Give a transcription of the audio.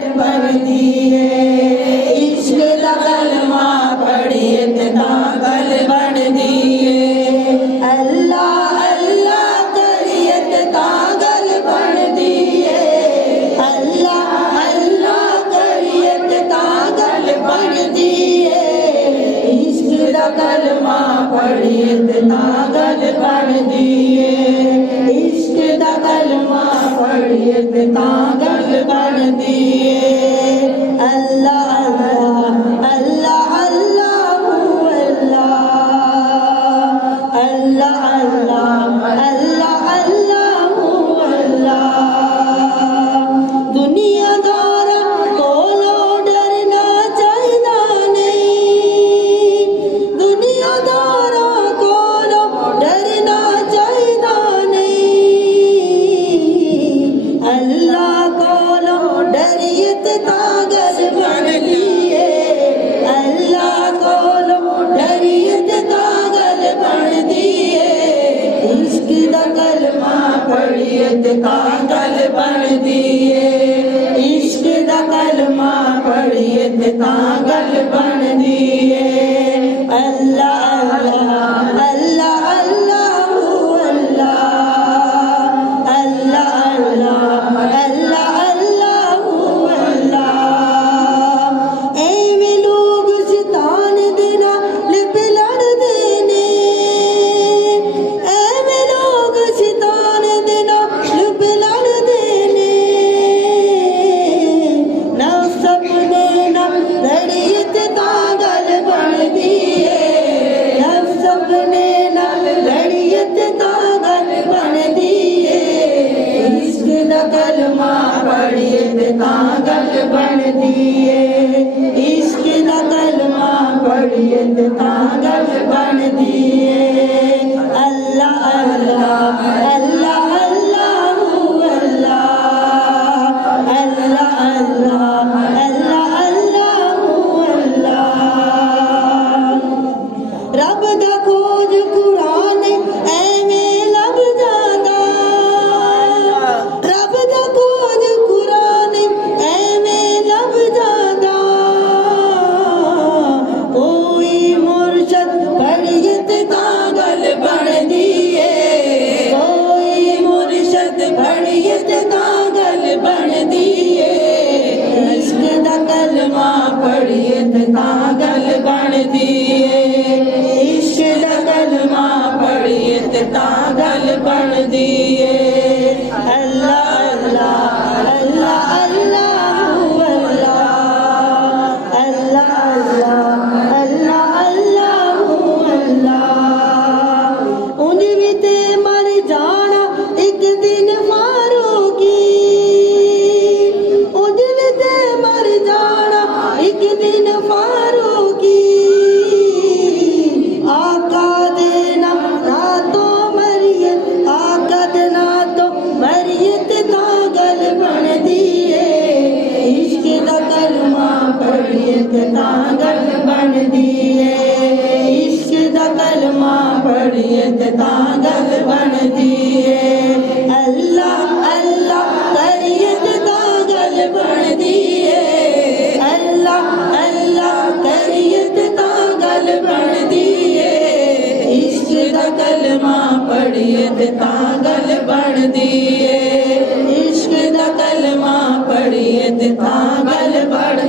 बनदी है इश्क दा कलमा पढ़िए ते तां गल बनदी है। अल्लाह अल्लाह करिए ते तां गल बनदी है। अल्लाह अल्लाह करिए ते तां गल बनदी है। इश्क दा कलमा पढ़िए ते तां गल बनदी है। इश्क दा कलमा पढ़िए ते तां गल बनदी है। अल्लाह अल्लाह अल्लाह अल्लाह अल्लाह अल्लाह अल्लाह अल्लाह अल्लाह। दुनियादारा कोलो डरना चाहिदा नहीं। दुनियादारा कोलो डरना चाहिदा नहीं। अल्लाह कोलो डरिए ते तां गल बनदी है। अल्लाह कोलो डरिए ते तां गल बनदी है। इश्क दा कलमा पढ़िए ते तां गल बनदी है। इश्क दा कलमा पढ़िए ते तां गल बनदी है। अल्लाह अल्लाह अल्लाह अल्लाह अल्लाह अल्लाह अल्लाह अल्लाह अल्लाह। एवें लोग शैतान दे नाल लड़दे ने। एवें लोग शैतान दे नाल लड़दे ने। नफ्स अपने नाल लड़िए ते तां गल बनदी है। नफ्स अपने नाल लड़िए ते तां गल बनदी है। इश्क दा कलमा पढ़िए ते तां गल बनदी है। इश्क दा कलमा पढ़िए ते तां गल बनदी है। अल्लाह अल्लाह अल्लाह अल्लाह अल्लाह अल्लाह अल्लाह अल्लाह अल्लाह। रब दा खोज कुरान एवें लब जांदा। रब दा खोज कुरान एवें लब जांदा। कोई मुर्शद पढ़िए ते तां गल बनदी है। कोई मुर्शद पढ़िए ते तां गल बनदी है। इश्क दा कलमा पढ़िए ते तां गल बनदी है। इश्क दा कलमा पढ़िए ते तां गल बनदी है। अल्लाह अल्लाह अल्लाह अल्लाह अल्लाह अल्लाह अल्लाह अल्लाह। उंज भी ते मर जाना एक दिन फारूकी। उंज भी ते मर जाना एक दिन फारूकी। आका देना ना तो मरिए। आका देना तो मरिए ते तां गल बनदी है। इश्क दा कलमा पढ़िए ते तां गल बनदी है। इश्क दा कलमा पढ़िए ते तां गल बनदी है। अल्लाह अल्लाह करिए ते तां गल बनदी है। अल्लाह अल्लाह करिए ते तां गल बनदी है। इश्क दा कलमा पढ़िए ते तां गल बनदी है। इश्क दा कलमा पढ़िए ते तां गल बनदी है।